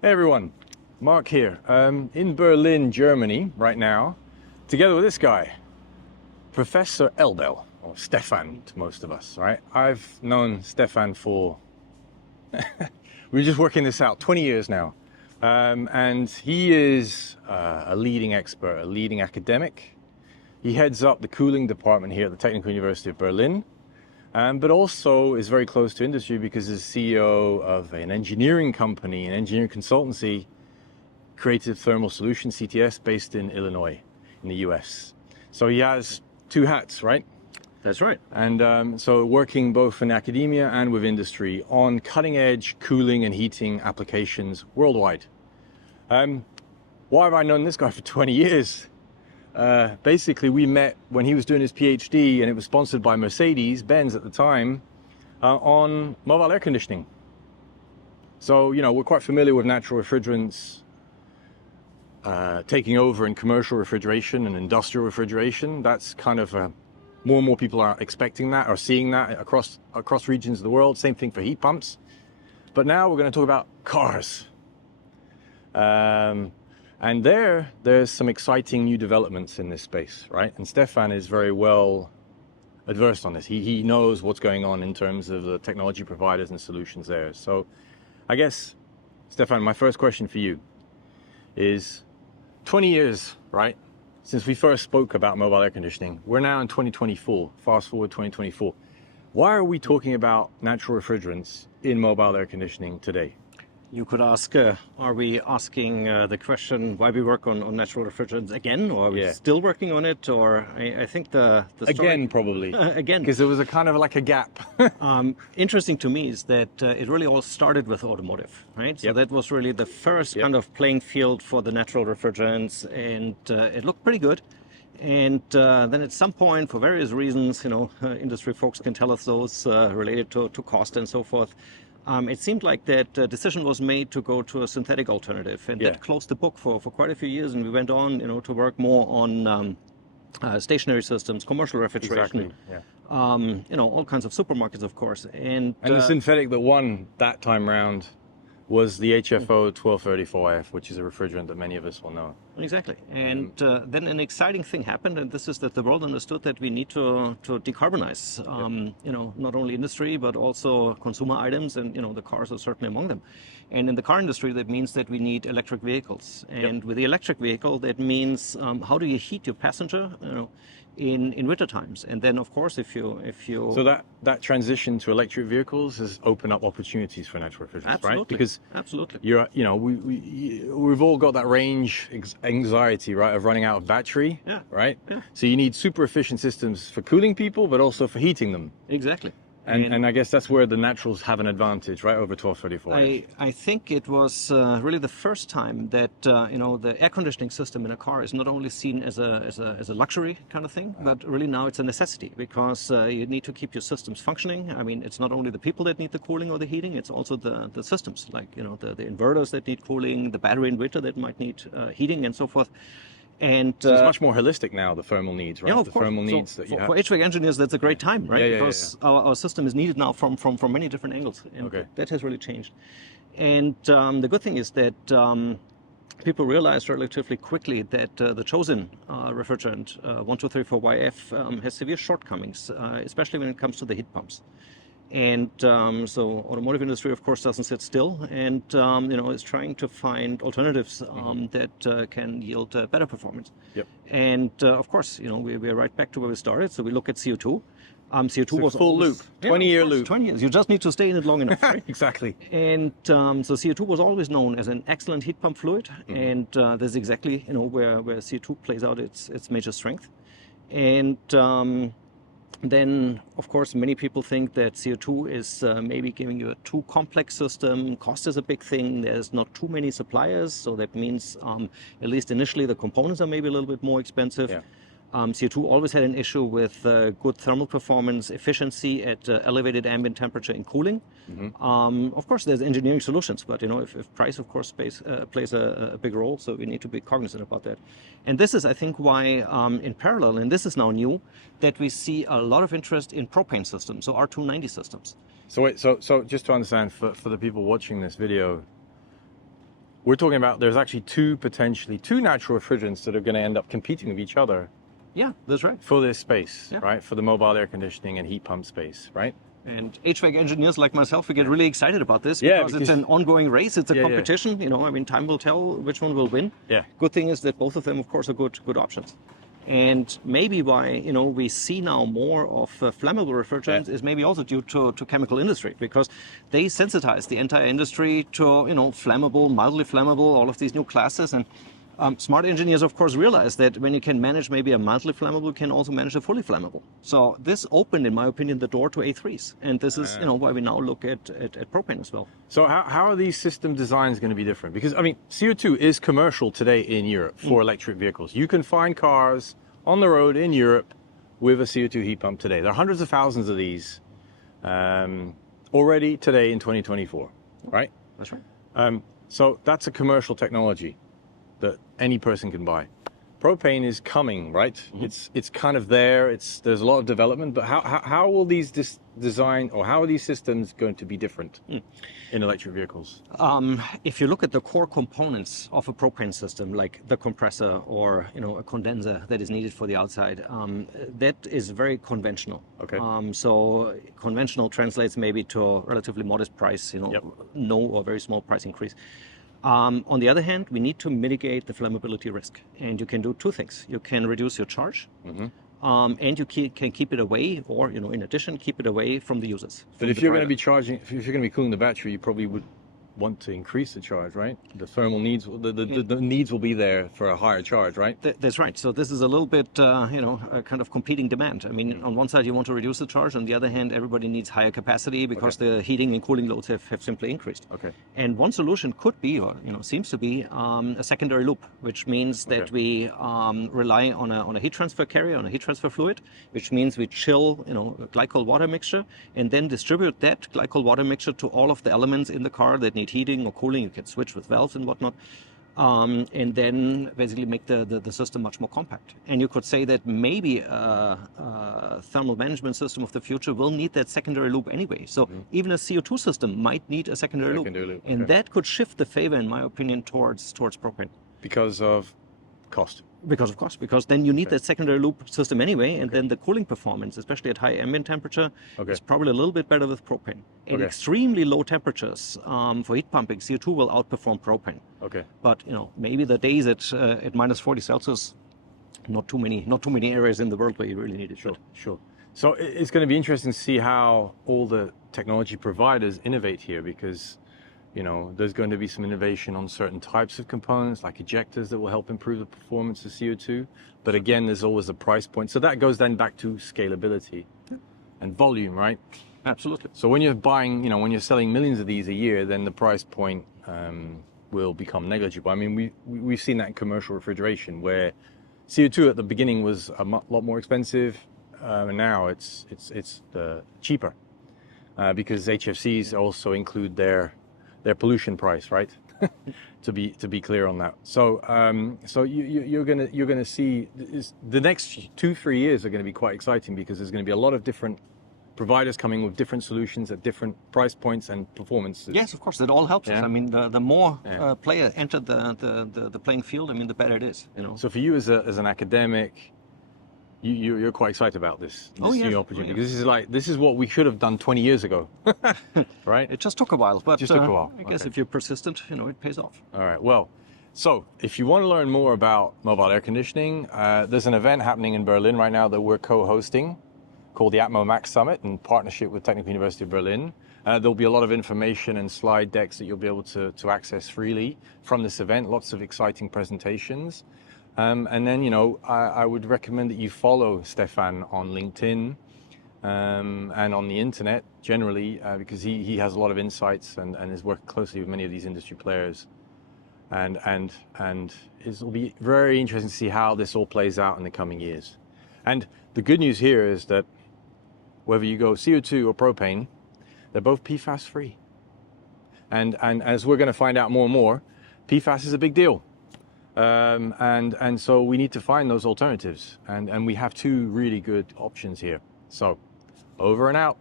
Hey everyone, Mark here. In Berlin, Germany right now, together with this guy, Professor Elbel, or Stefan to most of us, right? I've known Stefan for, we're just working this out, 20 years now. And he is a leading expert, a leading academic. He heads up the cooling department here at the Technical University of Berlin, but also is very close to industry because he's CEO of an engineering company, an engineering consultancy, Creative Thermal Solutions, CTS, based in Illinois, in the US. So he has two hats, right? That's right. And so working both in academia and with industry on cutting edge cooling and heating applications worldwide. Why have I known this guy for 20 years? Basically, we met when he was doing his PhD, and it was sponsored by Mercedes-Benz at the time, on mobile air conditioning. So, you know, we're quite familiar with natural refrigerants taking over in commercial refrigeration and industrial refrigeration. That's kind of more and more people are expecting that or seeing that across regions of the world. Same thing for heat pumps. But now we're going to talk about cars. And there's some exciting new developments in this space, right? And Stefan is very well adversed on this. He knows what's going on in terms of the technology providers and solutions there. So I guess, Stefan, my first question for you is 20 years, right? Since we first spoke about mobile air conditioning. We're now in 2024, fast forward 2024. Why are we talking about natural refrigerants in mobile air conditioning today? You could ask, are we asking the question why we work on natural refrigerants again, or are we still working on it? Or I think the story, again, probably. Again. Because there was a kind of like a gap. Interesting to me is that it really all started with automotive, right? So that was really the first kind of playing field for the natural refrigerants, and it looked pretty good. And then at some point, for various reasons, you know, industry folks can tell us those related to cost and so forth. It seemed like that decision was made to go to a synthetic alternative, and that closed the book for quite a few years. And we went on, you know, to work more on stationary systems, commercial refrigeration, you know, all kinds of supermarkets, of course. And the synthetic that won that time round was the HFO 1234F, which is a refrigerant that many of us will know. Exactly. And then an exciting thing happened, and this is that the world understood that we need to decarbonize, you know, not only industry, but also consumer items, and, you know, the cars are certainly among them. And in the car industry, that means that we need electric vehicles. And with the electric vehicle, that means how do you heat your passenger, you know, in winter times. And then, of course, if you so that transition to electric vehicles has opened up opportunities for natural refrigerants, right? Because you're, you know, we've all got that range anxiety, right, of running out of battery, right? So you need super efficient systems for cooling people, but also for heating them. Exactly. And I guess that's where the naturals have an advantage, right, over 1234. I think it was really the first time that you know, the air conditioning system in a car is not only seen as a luxury kind of thing, but really now it's a necessity, because you need to keep your systems functioning. I mean, it's not only the people that need the cooling or the heating; it's also the systems, like, you know, the inverters that need cooling, the battery in winter that might need heating, and so forth. And so it's much more holistic now, the thermal needs, right? Yeah, the thermal needs that you have. For HVAC engineers, that's a great time, right? Because our system is needed now from many different angles, and that has really changed. And the good thing is that people realized relatively quickly that the chosen refrigerant, 1234YF, has severe shortcomings, especially when it comes to the heat pumps. And so automotive industry, of course, doesn't sit still, and you know, is trying to find alternatives that can yield better performance. And of course, you know, we're right back to where we started. So we look at CO2. CO2 was full loop, 20-year loop. 20 years. You just need to stay in it long enough, right? Exactly. And so CO2 was always known as an excellent heat pump fluid, and that's exactly, you know, where CO2 plays out its major strength. And then, of course, many people think that CO2 is maybe giving you a too complex system. Cost is a big thing. There's not too many suppliers, so that means, at least initially, the components are maybe a little bit more expensive. CO2 always had an issue with good thermal performance, efficiency at elevated ambient temperature in cooling. Of course, there's engineering solutions, but, you know, if price, of course, plays a big role, so we need to be cognizant about that. And this is, I think, why in parallel, and this is now new, that we see a lot of interest in propane systems, so R290 systems. So wait, so just to understand, for the people watching this video, we're talking about there's actually potentially two natural refrigerants that are going to end up competing with each other. Yeah, that's right. For this space, right? For the mobile air conditioning and heat pump space, right? And HVAC engineers like myself, we get really excited about this because it's an ongoing race. It's a competition. You know, I mean, time will tell which one will win. Yeah. Good thing is that both of them, of course, are good options. And maybe why, you know, we see now more of flammable refrigerants is maybe also due to chemical industry, because they sensitize the entire industry to, you know, flammable, mildly flammable, all of these new classes. And smart engineers, of course, realize that when you can manage maybe a mildly flammable, you can also manage a fully flammable. So this opened, in my opinion, the door to A3s. And this is, you know, why we now look at propane as well. So how are these system designs going to be different? Because, I mean, CO2 is commercial today in Europe for electric vehicles. You can find cars on the road in Europe with a CO2 heat pump today. There are hundreds of thousands of these already today in 2024, right? That's right. So that's a commercial technology that any person can buy. Propane is coming, right? It's kind of there. There's a lot of development, but how will these design, or how are these systems going to be different in electric vehicles? If you look at the core components of a propane system, like the compressor or, you know, a condenser that is needed for the outside, that is very conventional. Okay. So conventional translates maybe to a relatively modest price, you know, no or very small price increase. On the other hand, we need to mitigate the flammability risk, and you can do two things. You can reduce your charge, and you can keep it away, or, you know, in addition, keep it away from the users. But if you're going to be charging, if you're going to be cooling the battery, you probably would want to increase the charge, right? The thermal needs, the needs will be there for a higher charge, right? That's right. So this is a little bit, you know, a kind of competing demand. I mean, on one side you want to reduce the charge, on the other hand, everybody needs higher capacity because the heating and cooling loads have simply increased. Okay. And one solution could be, or, you know, seems to be, a secondary loop, which means that we rely on a heat transfer carrier, on a heat transfer fluid, which means we chill, you know, a glycol water mixture, and then distribute that glycol water mixture to all of the elements in the car that need heating or cooling. You can switch with valves and whatnot, and then basically make the system much more compact. And you could say that maybe a thermal management system of the future will need that secondary loop anyway. So even a CO2 system might need a secondary loop. And that could shift the favor, in my opinion, towards propane. Because of cost. Because of cost, because then you need that secondary loop system anyway, and then the cooling performance, especially at high ambient temperature, is probably a little bit better with propane. At extremely low temperatures, for heat pumping, CO2 will outperform propane. Okay. But, you know, maybe the days at minus 40 Celsius, not too many areas in the world where you really need it. Sure. So it's going to be interesting to see how all the technology providers innovate here, because, you know, there's going to be some innovation on certain types of components, like ejectors, that will help improve the performance of CO2. But again, there's always a price point. So that goes then back to scalability and volume, right? Absolutely. So when you're buying, you know, when you're selling millions of these a year, then the price point will become negligible. I mean, we've seen that in commercial refrigeration, where CO2 at the beginning was a lot more expensive, and now it's cheaper because HFCs also include their pollution price, right? to be clear on that. So you're gonna see the next 2-3 years are going to be quite exciting, because there's going to be a lot of different providers coming with different solutions at different price points and performances. Yes, of course, that all helps us. I mean, the more players enter the playing field, I mean, the better it is. You know. So for you as an academic, you're quite excited about this new opportunity, because this is what we should have done 20 years ago, right? It just took a while, but I guess if you're persistent, you know, it pays off. All right. Well, so if you want to learn more about mobile air conditioning, there's an event happening in Berlin right now that we're co-hosting, called the Atmo Max Summit, in partnership with Technical University of Berlin. There'll be a lot of information and slide decks that you'll be able to access freely from this event. Lots of exciting presentations. And then, you know, I would recommend that you follow Stefan on LinkedIn and on the internet generally, because he has a lot of insights and is working closely with many of these industry players. And it'll be very interesting to see how this all plays out in the coming years. And the good news here is that whether you go CO2 or propane, they're both PFAS free. And as we're going to find out more and more, PFAS is a big deal. And so we need to find those alternatives, and we have two really good options here. So over and out.